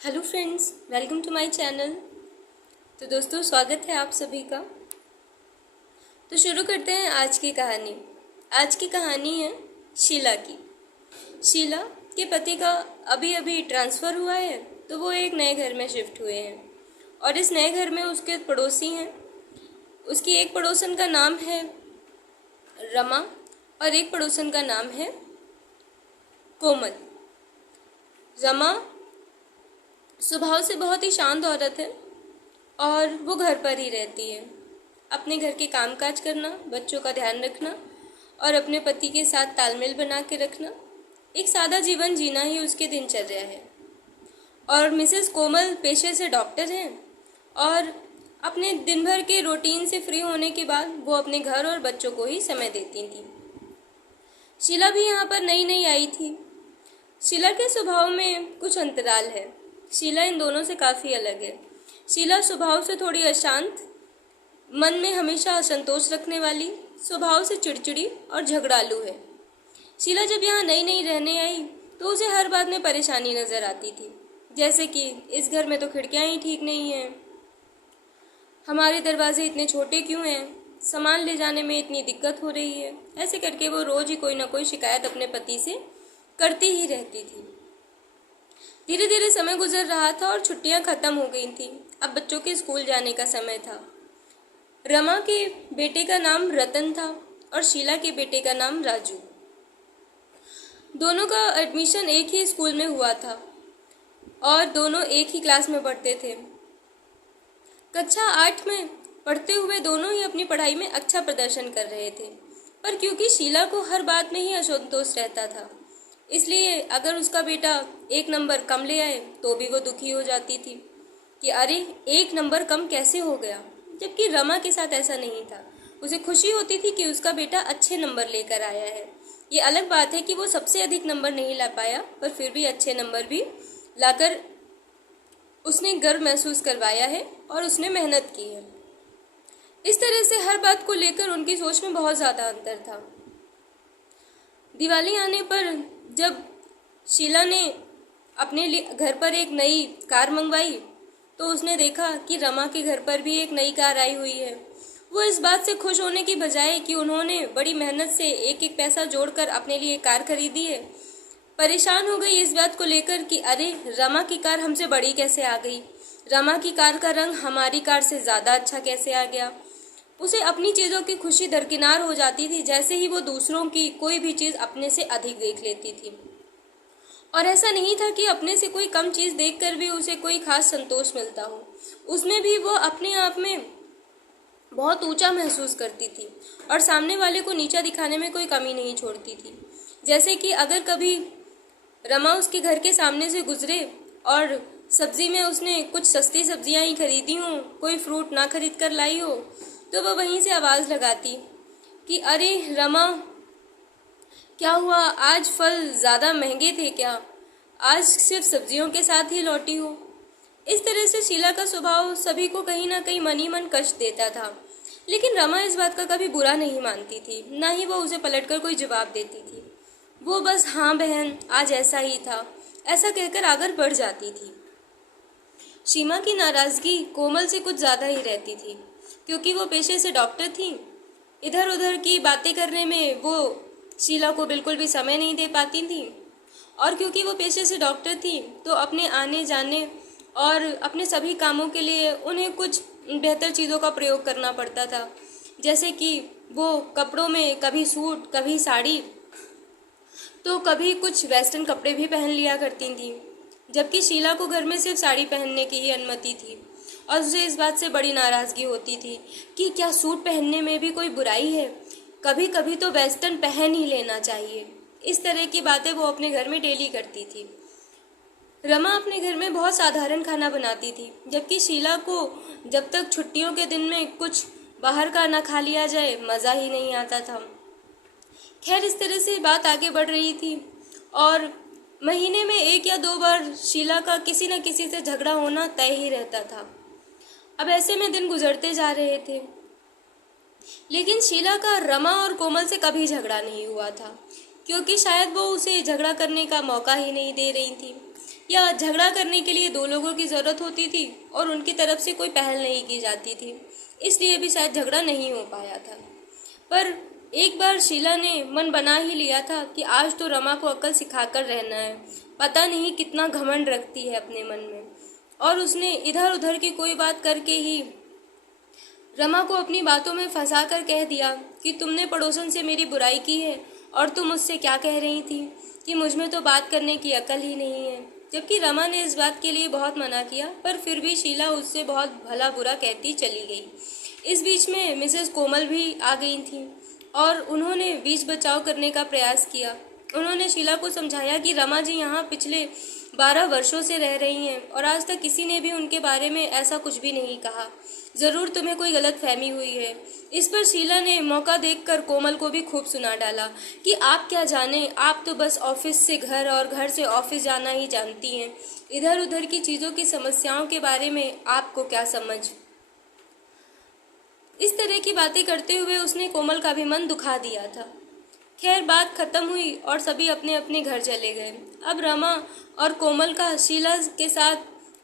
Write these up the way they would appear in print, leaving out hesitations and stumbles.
Hello friends, welcome to my channel. तो दोस्तों, स्वागत है आप सभी का। तो शुरू करते हैं आज की कहानी। आज की कहानी है शीला की। शीला के पति का अभी अभी ट्रांसफ़र हुआ है, तो वो एक नए घर में शिफ्ट हुए हैं और इस नए घर में उसके पड़ोसी हैं। उसकी एक पड़ोसन का नाम है रमा और एक पड़ोसन का नाम है कोमल। रमा स्वभाव से बहुत ही शांत औरत है और वो घर पर ही रहती है। अपने घर के कामकाज करना, बच्चों का ध्यान रखना और अपने पति के साथ तालमेल बना के रखना, एक सादा जीवन जीना ही उसके दिनचर्या है। और मिसेस कोमल पेशे से डॉक्टर हैं और अपने दिन भर के रूटीन से फ्री होने के बाद वो अपने घर और बच्चों को ही समय देती थी। शीला भी यहाँ पर नई नई आई थी। शीला के स्वभाव में कुछ अंतराल है। शीला इन दोनों से काफ़ी अलग है। शीला स्वभाव से थोड़ी अशांत, मन में हमेशा असंतोष रखने वाली, स्वभाव से चिड़चिड़ी और झगड़ालू है। शीला जब यहाँ नई नई रहने आई तो उसे हर बात में परेशानी नज़र आती थी, जैसे कि इस घर में तो खिड़कियाँ ही ठीक नहीं हैं, हमारे दरवाजे इतने छोटे क्यों हैं, सामान ले जाने में इतनी दिक्कत हो रही है। ऐसे करके वो रोज़ ही कोई ना कोई शिकायत अपने पति से करती ही रहती थी। धीरे धीरे समय गुजर रहा था और छुट्टियां खत्म हो गई थी। अब बच्चों के स्कूल जाने का समय था। रमा के बेटे का नाम रतन था और शीला के बेटे का नाम राजू। दोनों का एडमिशन एक ही स्कूल में हुआ था और दोनों एक ही क्लास में पढ़ते थे। कक्षा 8 में पढ़ते हुए दोनों ही अपनी पढ़ाई में अच्छा प्रदर्शन कर रहे थे, पर क्योंकि शीला को हर बात में ही असंतोष रहता था, इसलिए अगर उसका बेटा 1 नंबर कम ले आए तो भी वो दुखी हो जाती थी कि अरे 1 नंबर कम कैसे हो गया। जबकि रमा के साथ ऐसा नहीं था। उसे खुशी होती थी कि उसका बेटा अच्छे नंबर लेकर आया है। ये अलग बात है कि वो सबसे अधिक नंबर नहीं ला पाया, पर फिर भी अच्छे नंबर भी लाकर उसने गर्व महसूस करवाया है और उसने मेहनत की है। इस तरह से हर बात को लेकर उनकी सोच में बहुत ज़्यादा अंतर था। दिवाली आने पर जब शीला ने अपने लिए घर पर एक नई कार मंगवाई तो उसने देखा कि रमा के घर पर भी एक नई कार आई हुई है। वो इस बात से खुश होने की बजाय कि उन्होंने बड़ी मेहनत से एक एक पैसा जोड़कर अपने लिए कार खरीदी है, परेशान हो गई इस बात को लेकर कि अरे रमा की कार हमसे बड़ी कैसे आ गई, रमा की कार का रंग हमारी कार से ज़्यादा अच्छा कैसे आ गया। उसे अपनी चीज़ों की खुशी दरकिनार हो जाती थी जैसे ही वो दूसरों की कोई भी चीज़ अपने से अधिक देख लेती थी। और ऐसा नहीं था कि अपने से कोई कम चीज़ देखकर भी उसे कोई खास संतोष मिलता हो, उसमें भी वो अपने आप में बहुत ऊंचा महसूस करती थी और सामने वाले को नीचा दिखाने में कोई कमी नहीं छोड़ती थी। जैसे कि अगर कभी रमा उसके घर के सामने से गुजरे और सब्जी में उसने कुछ सस्ती सब्जियां ही खरीदी हों, कोई फ्रूट ना खरीद कर लाई हो, तो वह वहीं से आवाज़ लगाती कि अरे रमा, क्या हुआ, आज फल ज़्यादा महंगे थे क्या, आज सिर्फ सब्जियों के साथ ही लौटी हो। इस तरह से शीला का स्वभाव सभी को कहीं ना कहीं मन ही मन कष्ट देता था, लेकिन रमा इस बात का कभी बुरा नहीं मानती थी, ना ही वो उसे पलटकर कोई जवाब देती थी। वो बस हाँ बहन, आज ऐसा ही था, ऐसा कहकर आगे बढ़ जाती थी। शीमा की नाराज़गी कोमल से कुछ ज़्यादा ही रहती थी, क्योंकि वो पेशे से डॉक्टर थी। इधर उधर की बातें करने में वो शीला को बिल्कुल भी समय नहीं दे पाती थी, और क्योंकि वो पेशे से डॉक्टर थी तो अपने आने जाने और अपने सभी कामों के लिए उन्हें कुछ बेहतर चीज़ों का प्रयोग करना पड़ता था। जैसे कि वो कपड़ों में कभी सूट, कभी साड़ी, तो कभी कुछ वेस्टर्न कपड़े भी पहन लिया करती थी, जबकि शीला को घर में सिर्फ साड़ी पहनने की ही अनुमति थी। और उसे इस बात से बड़ी नाराज़गी होती थी कि क्या सूट पहनने में भी कोई बुराई है, कभी कभी तो वेस्टर्न पहन ही लेना चाहिए। इस तरह की बातें वो अपने घर में डेली करती थी। रमा अपने घर में बहुत साधारण खाना बनाती थी, जबकि शीला को जब तक छुट्टियों के दिन में कुछ बाहर का ना खा लिया जाए मज़ा ही नहीं आता था। खैर, इस तरह से बात आगे बढ़ रही थी और महीने में 1 या 2 बार शीला का किसी न किसी से झगड़ा होना तय ही रहता था। अब ऐसे में दिन गुजरते जा रहे थे, लेकिन शीला का रमा और कोमल से कभी झगड़ा नहीं हुआ था, क्योंकि शायद वो उसे झगड़ा करने का मौका ही नहीं दे रही थी। या झगड़ा करने के लिए दो लोगों की ज़रूरत होती थी और उनकी तरफ से कोई पहल नहीं की जाती थी, इसलिए भी शायद झगड़ा नहीं हो पाया था। पर एक बार शीला ने मन बना ही लिया था कि आज तो रमा को अक्ल सिखाकर रहना है। पता नहीं कितना घमंड रखती है अपने मन में, और उसने इधर उधर की कोई बात करके ही रमा को अपनी बातों में फंसा कर कह दिया कि तुमने पड़ोसन से मेरी बुराई की है और तुम मुझसे क्या कह रही थी कि मुझ में तो बात करने की अकल ही नहीं है। जबकि रमा ने इस बात के लिए बहुत मना किया, पर फिर भी शीला उससे बहुत भला बुरा कहती चली गई। इस बीच में मिसेस कोमल भी आ गई थी और उन्होंने बीच बचाव करने का प्रयास किया। उन्होंने शीला को समझाया कि रमा जी यहाँ पिछले 12 वर्षों से रह रही हैं और आज तक किसी ने भी उनके बारे में ऐसा कुछ भी नहीं कहा। ज़रूर तुम्हें कोई गलत फहमी हुई है। इस पर शीला ने मौका देखकर कोमल को भी खूब सुना डाला कि आप क्या जाने, आप तो बस ऑफिस से घर और घर से ऑफिस जाना ही जानती हैं। इधर उधर की चीज़ों की समस्याओं के बारे में आपको क्या समझ। इस तरह की बातें करते हुए उसने कोमल का भी मन दुखा दिया था। खैर, बात खत्म हुई और सभी अपने अपने घर चले गए। अब रमा और कोमल का शीला के साथ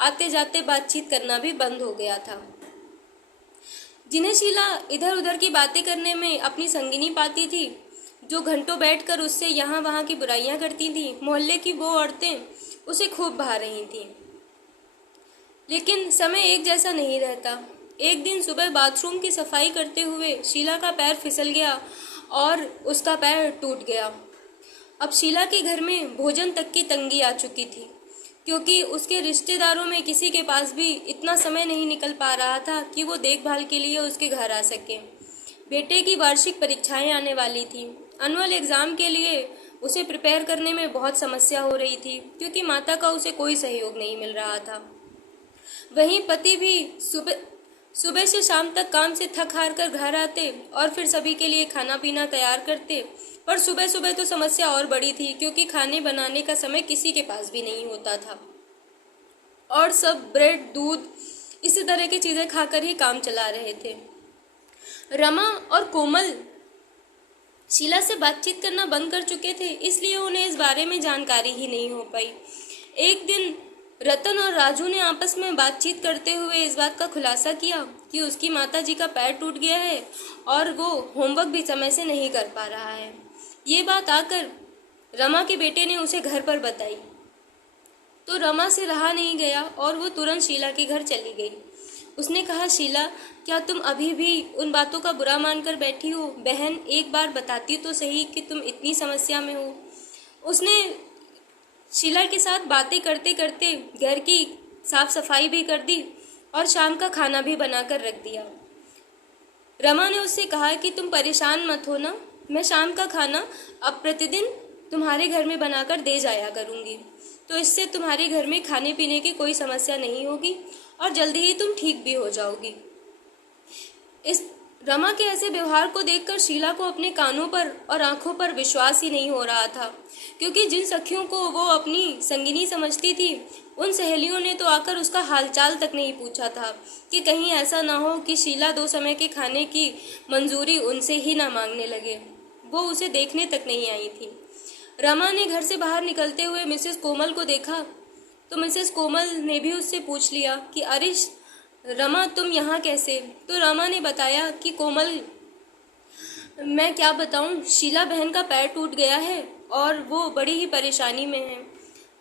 आते जाते बातचीत करना भी बंद हो गया था। जिन्हें शीला इधर उधर की बातें करने में अपनी संगिनी पाती थी, जो घंटों बैठकर उससे यहाँ वहाँ की बुराइयां करती थी, मोहल्ले की वो औरतें उसे खूब भा रही थीं। लेकिन समय एक जैसा नहीं रहता। एक दिन सुबह बाथरूम की सफाई करते हुए शीला का पैर फिसल गया और उसका पैर टूट गया। अब शीला के घर में भोजन तक की तंगी आ चुकी थी, क्योंकि उसके रिश्तेदारों में किसी के पास भी इतना समय नहीं निकल पा रहा था कि वो देखभाल के लिए उसके घर आ सके। बेटे की वार्षिक परीक्षाएं आने वाली थी। एनुअल एग्ज़ाम के लिए उसे प्रिपेयर करने में बहुत समस्या हो रही थी, क्योंकि माता का उसे कोई सहयोग नहीं मिल रहा था। वहीं पति भी सुबह से शाम तक काम से थक हार कर घर आते और फिर सभी के लिए खाना पीना तैयार करते। पर सुबह सुबह तो समस्या और बड़ी थी, क्योंकि खाने बनाने का समय किसी के पास भी नहीं होता था और सब ब्रेड, दूध, इसी तरह की चीज़ें खाकर ही काम चला रहे थे। रमा और कोमल शीला से बातचीत करना बंद कर चुके थे, इसलिए उन्हें इस बारे में जानकारी ही नहीं हो पाई। एक दिन रतन और राजू ने आपस में बातचीत करते हुए इस बात का खुलासा किया कि उसकी माता जी का पैर टूट गया है और वो होमवर्क भी समय से नहीं कर पा रहा है। ये बात आकर रमा के बेटे ने उसे घर पर बताई, तो रमा से रहा नहीं गया और वो तुरंत शीला के घर चली गई। उसने कहा, शीला, क्या तुम अभी भी उन बातों का बुरा मानकर बैठी हो? बहन, एक बार बताती तो सही कि तुम इतनी समस्या में हो। उसने शीला के साथ बातें करते करते घर की साफ सफाई भी कर दी और शाम का खाना भी बनाकर रख दिया। रमा ने उससे कहा कि तुम परेशान मत हो ना, मैं शाम का खाना अब प्रतिदिन तुम्हारे घर में बनाकर दे जाया करूँगी, तो इससे तुम्हारे घर में खाने पीने की कोई समस्या नहीं होगी और जल्दी ही तुम ठीक भी हो जाओगी। इस रमा के ऐसे व्यवहार को देखकर शीला को अपने कानों पर और आंखों पर विश्वास ही नहीं हो रहा था, क्योंकि जिन सखियों को वो अपनी संगिनी समझती थी, उन सहेलियों ने तो आकर उसका हालचाल तक नहीं पूछा था कि कहीं ऐसा ना हो कि शीला 2 समय के खाने की मंजूरी उनसे ही ना मांगने लगे। वो उसे देखने तक नहीं आई थी। रमा ने घर से बाहर निकलते हुए मिसेस कोमल को देखा, तो मिसेस कोमल ने भी उससे पूछ लिया कि अरे रमा, तुम यहाँ कैसे? तो रमा ने बताया कि कोमल, मैं क्या बताऊँ, शीला बहन का पैर टूट गया है और वो बड़ी ही परेशानी में है।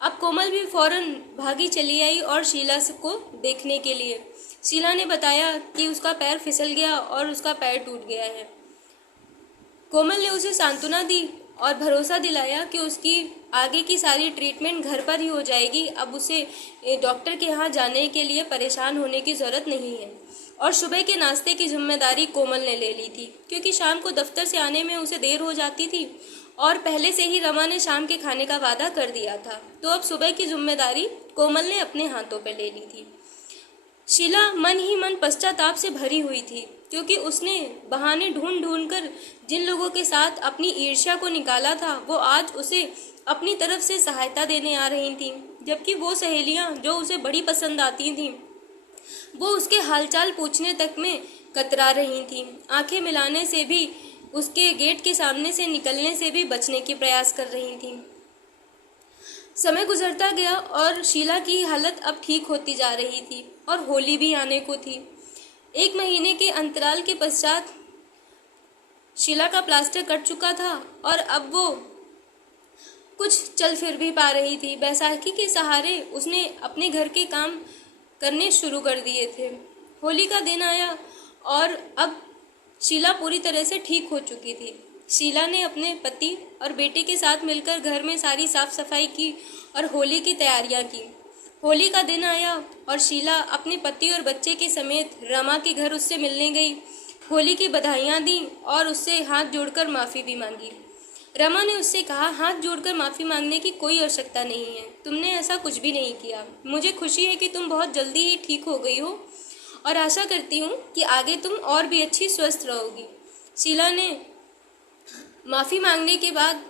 अब कोमल भी फौरन भागी चली आई और शीला को देखने के लिए। शीला ने बताया कि उसका पैर फिसल गया और उसका पैर टूट गया है। कोमल ने उसे सांत्वना दी और भरोसा दिलाया कि उसकी आगे की सारी ट्रीटमेंट घर पर ही हो जाएगी। अब उसे डॉक्टर के यहाँ जाने के लिए परेशान होने की ज़रूरत नहीं है। और सुबह के नाश्ते की जिम्मेदारी कोमल ने ले ली थी, क्योंकि शाम को दफ्तर से आने में उसे देर हो जाती थी और पहले से ही रमा ने शाम के खाने का वादा कर दिया था, तो अब सुबह की जिम्मेदारी कोमल ने अपने हाथों पर ले ली थी। शीला मन ही मन पश्चाताप से भरी हुई थी, क्योंकि उसने बहाने ढूंढ ढूंढ कर जिन लोगों के साथ अपनी ईर्ष्या को निकाला था, वो आज उसे अपनी तरफ से सहायता देने आ रही थीं, जबकि वो सहेलियां जो उसे बड़ी पसंद आती थीं, वो उसके हालचाल पूछने तक में कतरा रही थीं। आंखें मिलाने से भी, उसके गेट के सामने से निकलने से भी बचने के प्रयास कर रही थीं। समय गुजरता गया और शीला की हालत अब ठीक होती जा रही थी और होली भी आने को थी। 1 महीने के अंतराल के पश्चात शीला का प्लास्टर कट चुका था और अब वो कुछ चल फिर भी पा रही थी। बैसाखी के सहारे उसने अपने घर के काम करने शुरू कर दिए थे। होली का दिन आया और अब शीला पूरी तरह से ठीक हो चुकी थी। शीला ने अपने पति और बेटे के साथ मिलकर घर में सारी साफ सफाई की और होली की तैयारियां की। होली का दिन आया और शीला अपने पति और बच्चे के समेत रमा के घर उससे मिलने गई। होली की बधाइयां दी और उससे हाथ जोड़कर माफ़ी भी मांगी। रमा ने उससे कहा, हाथ जोड़कर माफ़ी मांगने की कोई आवश्यकता नहीं है, तुमने ऐसा कुछ भी नहीं किया। मुझे खुशी है कि तुम बहुत जल्दी ही ठीक हो गई हो और आशा करती हूँ कि आगे तुम और भी अच्छी स्वस्थ रहोगी। शीला ने माफ़ी मांगने के बाद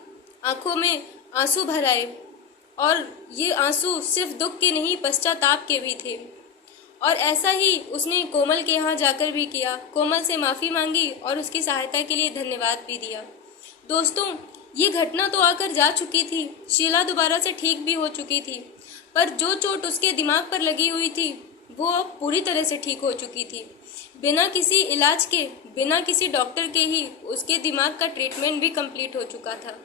आंखों में आंसू भर आए और ये आंसू सिर्फ दुख के नहीं पश्चाताप के भी थे। और ऐसा ही उसने कोमल के यहाँ जाकर भी किया। कोमल से माफ़ी मांगी और उसकी सहायता के लिए धन्यवाद भी दिया। दोस्तों, ये घटना तो आकर जा चुकी थी। शीला दोबारा से ठीक भी हो चुकी थी, पर जो चोट उसके दिमाग पर लगी हुई थी वो अब पूरी तरह से ठीक हो चुकी थी। बिना किसी इलाज के, बिना किसी डॉक्टर के ही उसके दिमाग का ट्रीटमेंट भी कंप्लीट हो चुका था।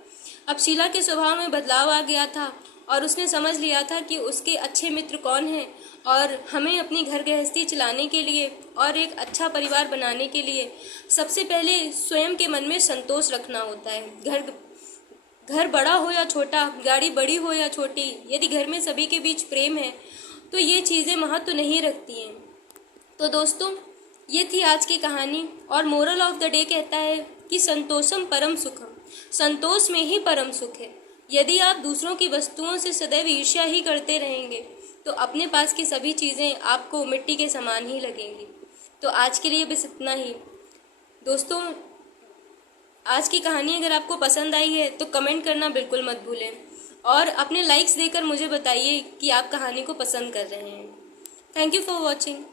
अब शीला के स्वभाव में बदलाव आ गया था और उसने समझ लिया था कि उसके अच्छे मित्र कौन हैं और हमें अपनी घर गृहस्थी चलाने के लिए और एक अच्छा परिवार बनाने के लिए सबसे पहले स्वयं के मन में संतोष रखना होता है। घर बड़ा हो या छोटा, गाड़ी बड़ी हो या छोटी, यदि घर में सभी के बीच प्रेम है तो ये चीज़ें महत्व नहीं रखती हैं। तो दोस्तों, ये थी आज की कहानी और मोरल ऑफ द डे कहता है कि संतोषम परम सुखम, संतोष में ही परम सुख है। यदि आप दूसरों की वस्तुओं से सदैव ईर्ष्या ही करते रहेंगे तो अपने पास की सभी चीज़ें आपको मिट्टी के समान ही लगेंगी। तो आज के लिए बस इतना ही। दोस्तों, आज की कहानी अगर आपको पसंद आई है तो कमेंट करना बिल्कुल मत भूलें और अपने लाइक्स देकर मुझे बताइए कि आप कहानी को पसंद कर रहे हैं। Thank you for watching.